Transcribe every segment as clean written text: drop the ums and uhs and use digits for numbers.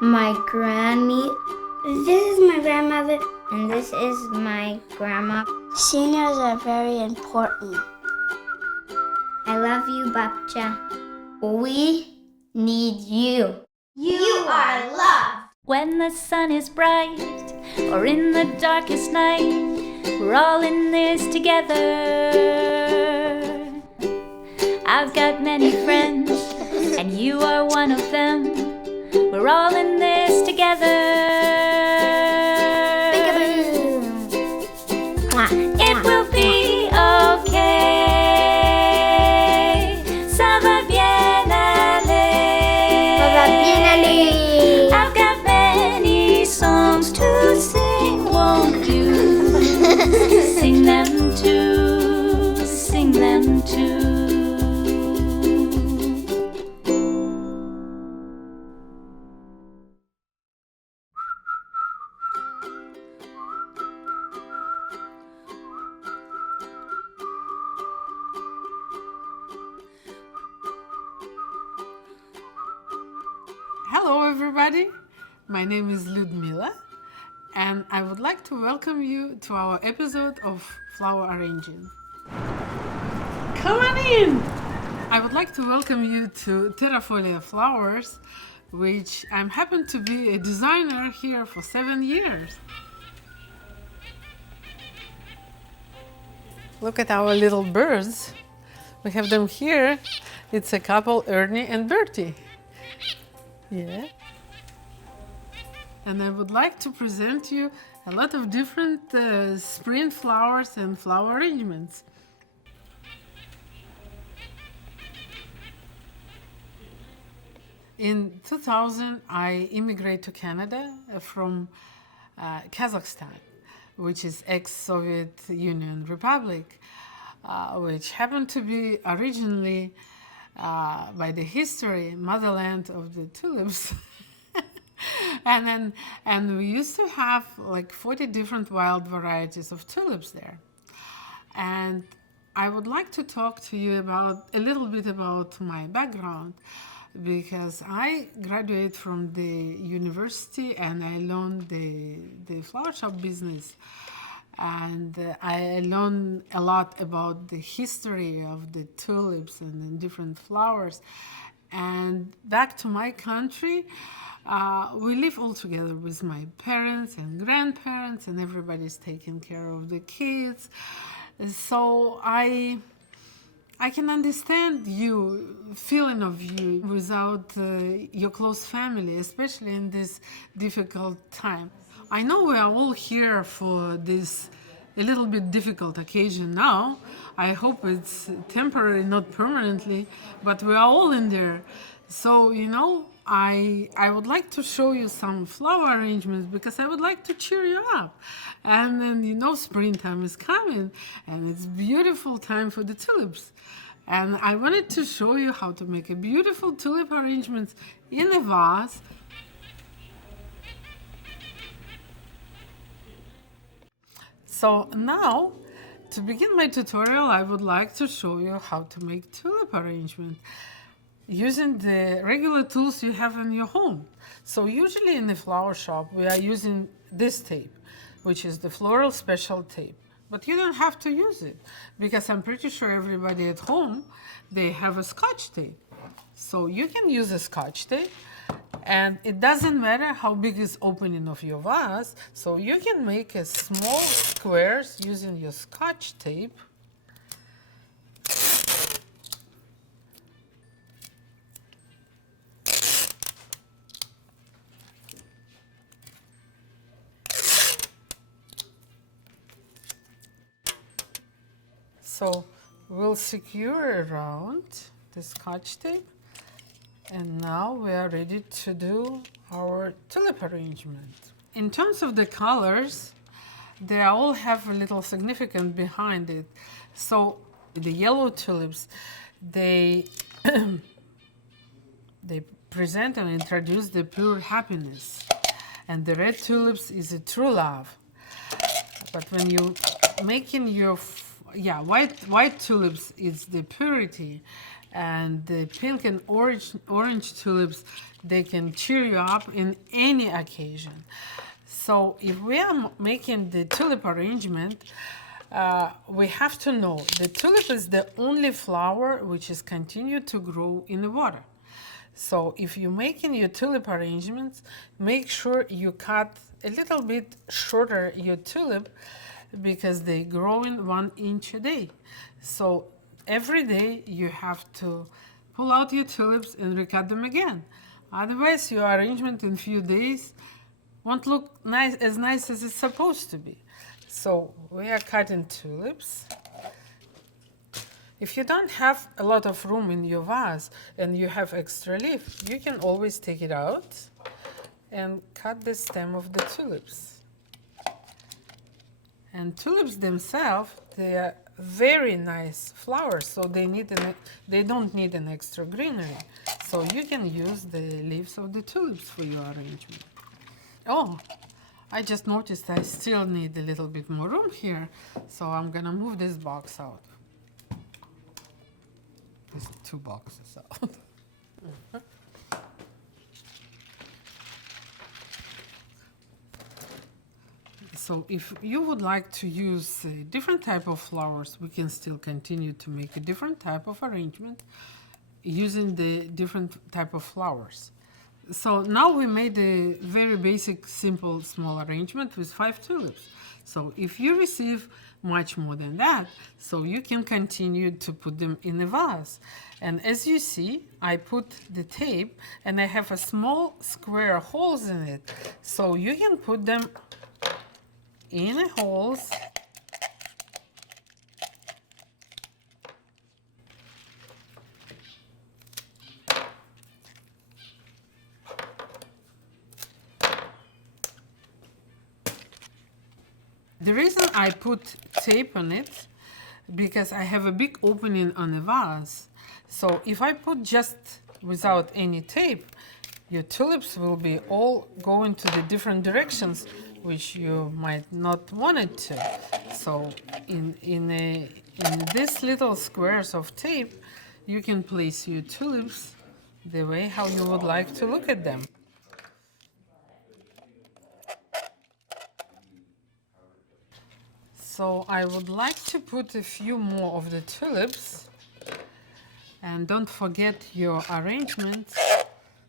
my granny. This is my grandmother. And this is my grandma. Seniors are very important. I love you, Babcha. We need you. You are loved. When the sun is bright or in the darkest night, we're all in this together. I've got many friends, and you are one of them. We're all in this together. It will be okay. Ça va bien aller. I've got many songs to sing, won't you? Sing them too, sing them too. Hello everybody, my name is Lyudmila and I would like to welcome you to our episode of flower arranging. Come on in! I would like to welcome you to Terrafolia Flowers, which I'm happen to be a designer here for 7 years. Look at our little birds. We have them here. It's a couple, Ernie and Bertie. Yeah. And I would like to present you a lot of different spring flowers and flower arrangements. In 2000, I immigrated to Canada from Kazakhstan, which is ex-Soviet Union Republic, which happened to be originally by the history, motherland of the tulips. and we used to have like 40 different wild varieties of tulips there. And I would like to talk to you about a little bit about my background, because I graduated from the university and I learned the flower shop business. And I learned a lot about the history of the tulips and the different flowers. And back to my country, we live all together with my parents and grandparents, and everybody's taking care of the kids. So I can understand you, feeling of you without your close family, especially in this difficult time. I know we are all here for this a little bit difficult occasion now. I hope it's temporary, not permanently, but we are all in there. So, you know, I would like to show you some flower arrangements because I would like to cheer you up. And then, you know, springtime is coming and it's beautiful time for the tulips. And I wanted to show you how to make a beautiful tulip arrangement in a vase. So now, to begin my tutorial, I would like to show you how to make tulip arrangement using the regular tools you have in your home. So usually in the flower shop, we are using this tape, which is the floral special tape. But you don't have to use it, because I'm pretty sure everybody at home, they have a Scotch tape. So you can use a Scotch tape, and it doesn't matter how big is opening of your vase, so you can make a small squares using your Scotch tape. So we'll secure around the Scotch tape. And now we are ready to do our tulip arrangement. In terms of the colors, they all have a little significance behind it. So the yellow tulips, they present and introduce the pure happiness. And the red tulips is a true love. But when you making your white tulips is the purity, And the pink and orange tulips, they can cheer you up in any occasion. So if we are making the tulip arrangement, we have to know the tulip is the only flower which is continued to grow in the water. So if you're making your tulip arrangements, make sure you cut a little bit shorter your tulip because they grow in 1 inch a day. So every day you have to pull out your tulips and recut them again. Otherwise, your arrangement in few days won't look as nice as it's supposed to be. So we are cutting tulips. If you don't have a lot of room in your vase and you have extra leaf, you can always take it out and cut the stem of the tulips. And tulips themselves, they are very nice flowers, so they don't need an extra greenery. So you can use the leaves of the tulips for your arrangement. Oh, I just noticed I still need a little bit more room here, so I'm gonna move this box out. There's 2 boxes out. So if you would like to use a different type of flowers, we can still continue to make a different type of arrangement using the different type of flowers. So now we made a very basic, simple, small arrangement with 5 tulips. So if you receive much more than that, so you can continue to put them in a vase. And as you see, I put the tape and I have a small square holes in it. So you can put them in the holes. The reason I put tape on it, because I have a big opening on the vase. So if I put just without any tape, your tulips will be all going to the different directions which you might not want it to. So in these little squares of tape, you can place your tulips the way how you would like to look at them. So I would like to put a few more of the tulips, and don't forget your arrangement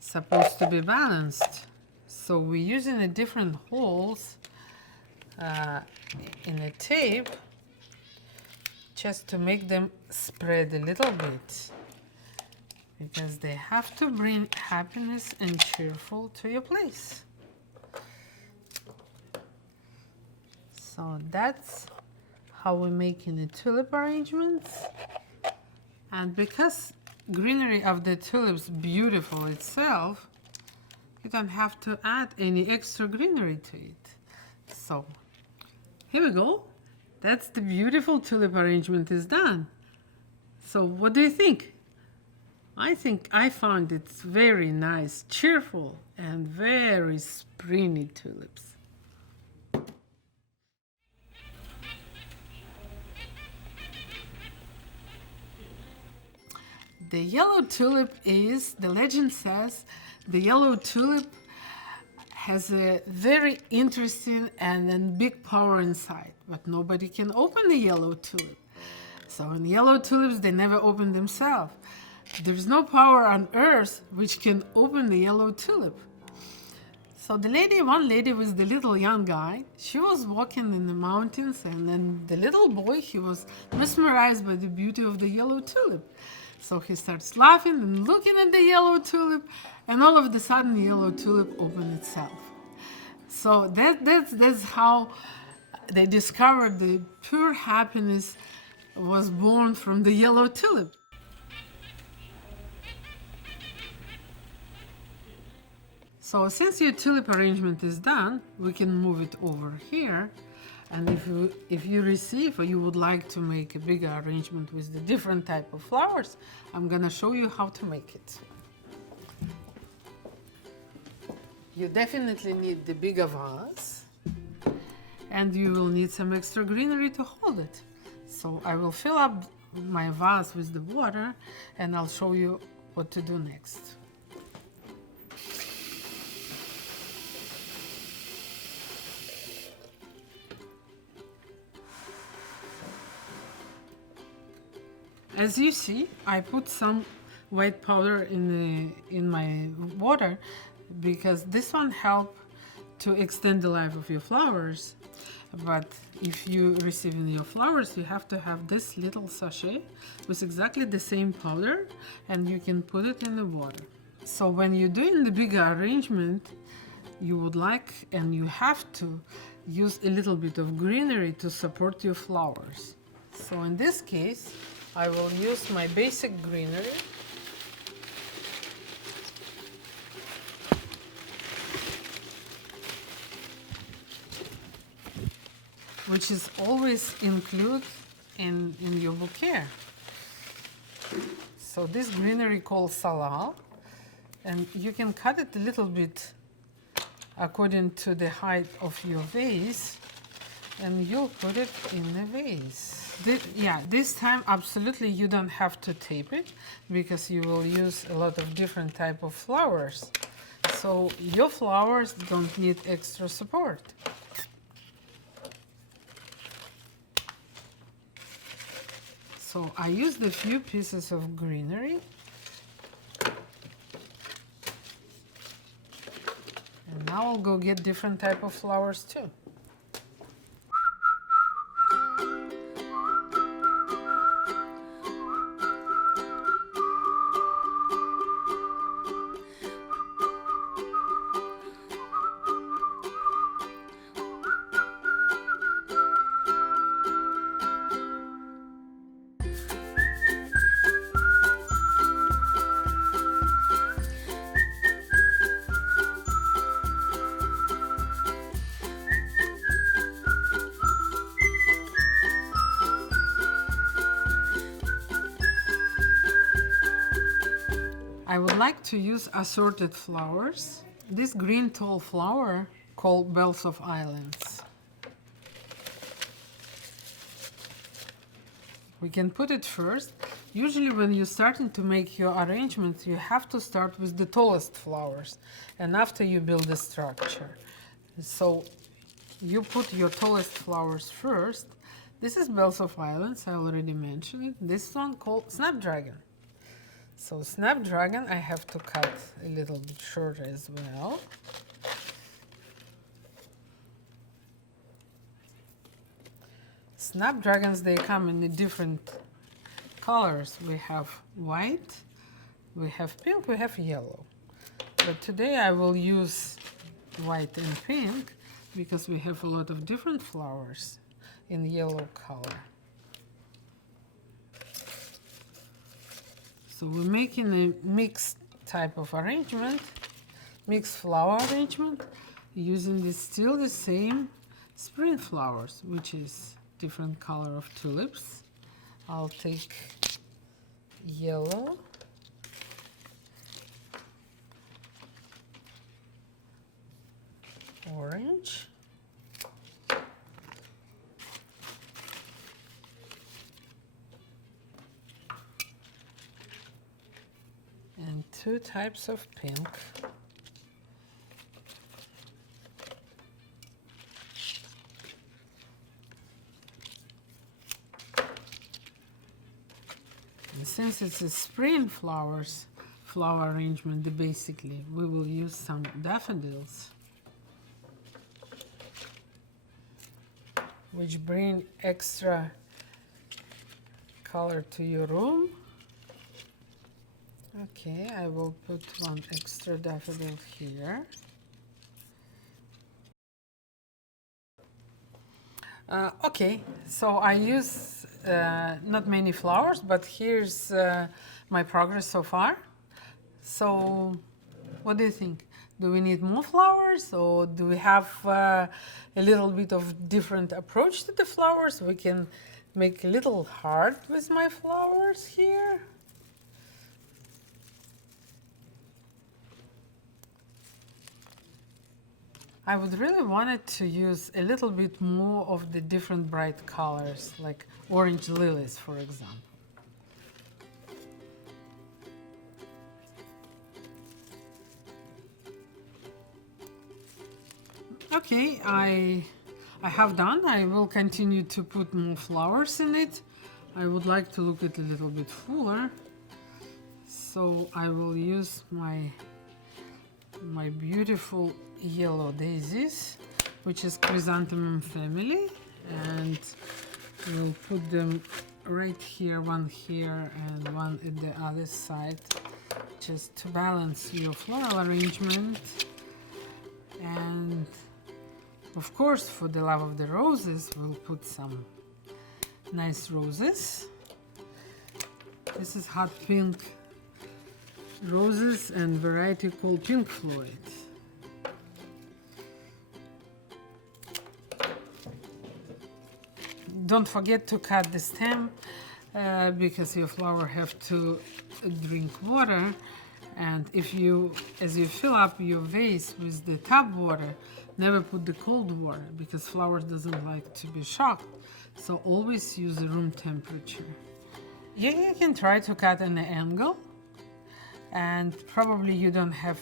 is supposed to be balanced. So we're using a different holes in the tape just to make them spread a little bit, because they have to bring happiness and cheerful to your place. So that's how we're making the tulip arrangements. And because greenery of the tulips beautiful itself, you don't have to add any extra greenery to it. So here we go. That's the beautiful tulip arrangement is done. So what do you think? I think I found it very nice, cheerful, and very springy tulips. The yellow tulip is, the legend says, the yellow tulip has a very interesting and big power inside, but nobody can open the yellow tulip. So in yellow tulips, they never open themselves. There's no power on earth which can open the yellow tulip. So one lady with the little young guy, she was walking in the mountains, and then the little boy, he was mesmerized by the beauty of the yellow tulip. So he starts laughing and looking at the yellow tulip, and all of a sudden the yellow tulip opened itself. So that's how they discovered the pure happiness was born from the yellow tulip. So since your tulip arrangement is done, we can move it over here. And if you receive or you would like to make a bigger arrangement with the different type of flowers, I'm gonna show you how to make it. You definitely need the bigger vase, and you will need some extra greenery to hold it. So I will fill up my vase with the water, and I'll show you what to do next. As you see, I put some white powder in my water because this one helps to extend the life of your flowers. But if you receive in your flowers, you have to have this little sachet with exactly the same powder, and you can put it in the water. So when you're doing the bigger arrangement, you would like and you have to use a little bit of greenery to support your flowers. So in this case, I will use my basic greenery. Which is always included in your bouquet. So this greenery called salal, and you can cut it a little bit according to the height of your vase, and you'll put it in the vase. This time absolutely you don't have to tape it because you will use a lot of different type of flowers. So your flowers don't need extra support. So I used a few pieces of greenery. And now I'll go get different type of flowers too. I would like to use assorted flowers. This green tall flower called bells of islands. We can put it first. Usually when you're starting to make your arrangement, you have to start with the tallest flowers, and after you build the structure. So you put your tallest flowers first. This is bells of islands, I already mentioned it. This one called snapdragon. So snapdragon I have to cut a little bit shorter as well. Snapdragons, they come in the different colors. We have white, we have pink, we have yellow. But today I will use white and pink because we have a lot of different flowers in yellow color. So we're making a mixed type of arrangement, mixed flower arrangement, using still the same spring flowers, which is different color of tulips. I'll take yellow, orange, and two types of pink. And since it's a spring flower arrangement, basically we will use some daffodils, which bring extra color to your room. Okay, I will put one extra daffodil here. Okay, so I use not many flowers, but here's my progress so far. So what do you think? Do we need more flowers, or do we have a little bit of different approach to the flowers? We can make a little heart with my flowers here. I would really wanted to use a little bit more of the different bright colors, like orange lilies, for example. Okay, I have done. I will continue to put more flowers in it. I would like to look at it a little bit fuller. So I will use my beautiful yellow daisies, which is chrysanthemum family, and we'll put them right here, one here and one at the other side, just to balance your floral arrangement. And of course, for the love of the roses, we'll put some nice roses. This is hot pink roses and variety called Pink Floyd. Don't forget to cut the stem because your flower have to drink water, and as you fill up your vase with the tap water, never put the cold water because flower doesn't like to be shocked. So always use room temperature. You can try to cut an angle, and probably you don't have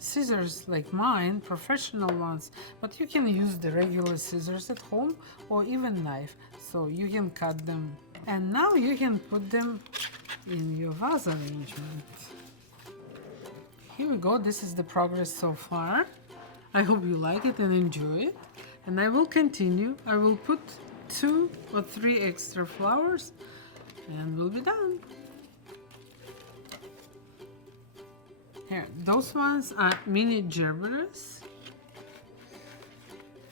scissors like mine, professional ones, but you can use the regular scissors at home or even knife, so you can cut them. And now you can put them in your vase arrangement. Here we go, this is the progress so far. I hope you like it and enjoy it. And I will continue. I will put 2 or 3 extra flowers and we'll be done. Here, those ones are mini gerberas.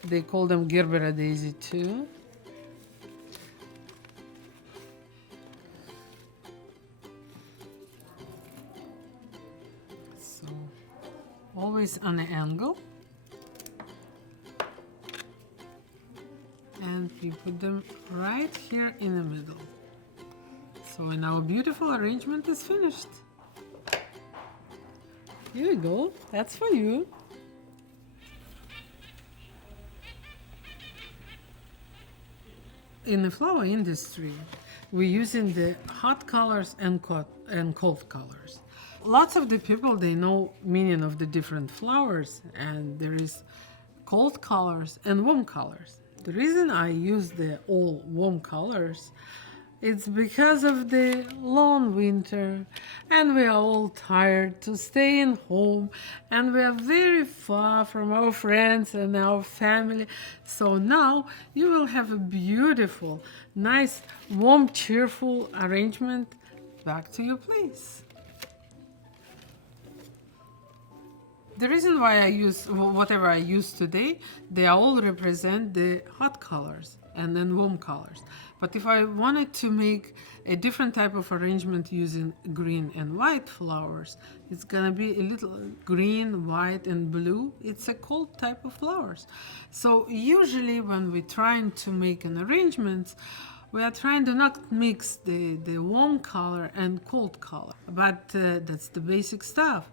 They call them Gerbera daisy too. So, always on an angle. And we put them right here in the middle. So, and our beautiful arrangement is finished. Here we go, that's for you. In the flower industry, we're using the hot colors and cold colors. Lots of the people, they know meaning of the different flowers, and there is cold colors and warm colors. The reason I use the all warm colors, it's because of the long winter and we are all tired to stay in home and we are very far from our friends and our family. So now you will have a beautiful, nice, warm, cheerful arrangement back to your place. The reason why I use whatever I use today, they all represent the hot colors and then warm colors. But if I wanted to make a different type of arrangement using green and white flowers, it's gonna be a little green, white, and blue. It's a cold type of flowers. So usually when we're trying to make an arrangement, we are trying to not mix the warm color and cold color. But that's the basic stuff.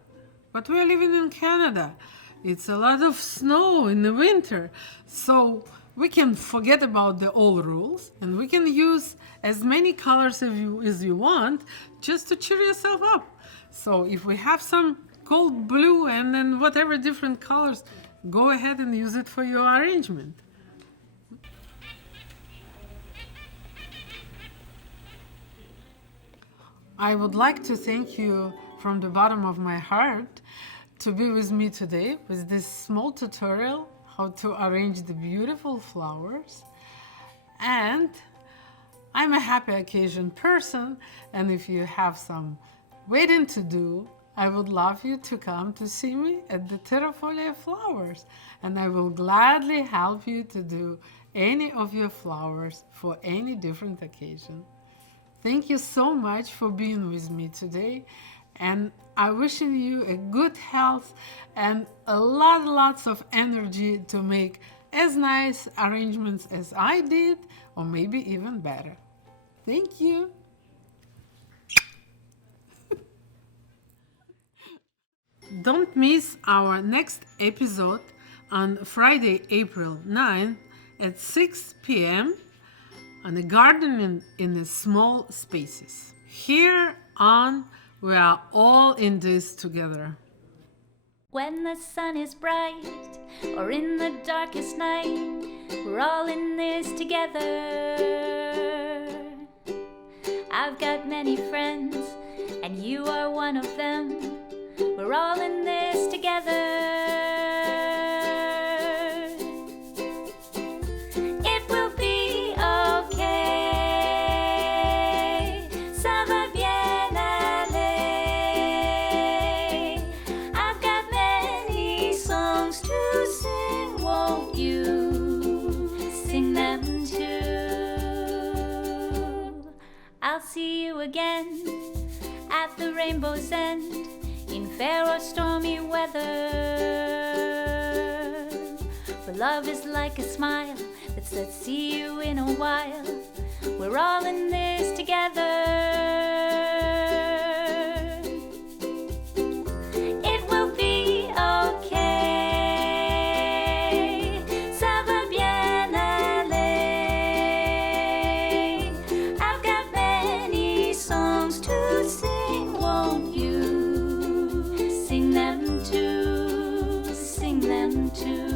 But we are living in Canada. It's a lot of snow in the winter. So we can forget about the old rules and we can use as many colors as you want just to cheer yourself up. So if we have some cold blue and then whatever different colors, go ahead and use it for your arrangement. I would like to thank you from the bottom of my heart to be with me today with this small tutorial how to arrange the beautiful flowers. And I'm a happy occasion person, and if you have some wedding to do, I would love you to come to see me at the Terrafolia Flowers, and I will gladly help you to do any of your flowers for any different occasion. Thank you so much for being with me today, and I'm wishing you a good health and lots of energy to make as nice arrangements as I did, or maybe even better. Thank you. Don't miss our next episode on Friday, April 9 at 6 p.m. on the gardening in the small spaces. Here on, we are all in this together. When the sun is bright or in the darkest night, we're all in this together. I've got many friends, and you are one of them. We're all in this together. It will be okay. Ça va bien aller. I've got many songs to sing. Won't you sing them too? I'll see you again at the rainbow's end, in fair or stormy weather. For love is like a smile that says see you in a while. We're all in this together. It will be okay. Ça va bien aller. I've got many songs to sing. Won't you sing them too? Sing them too.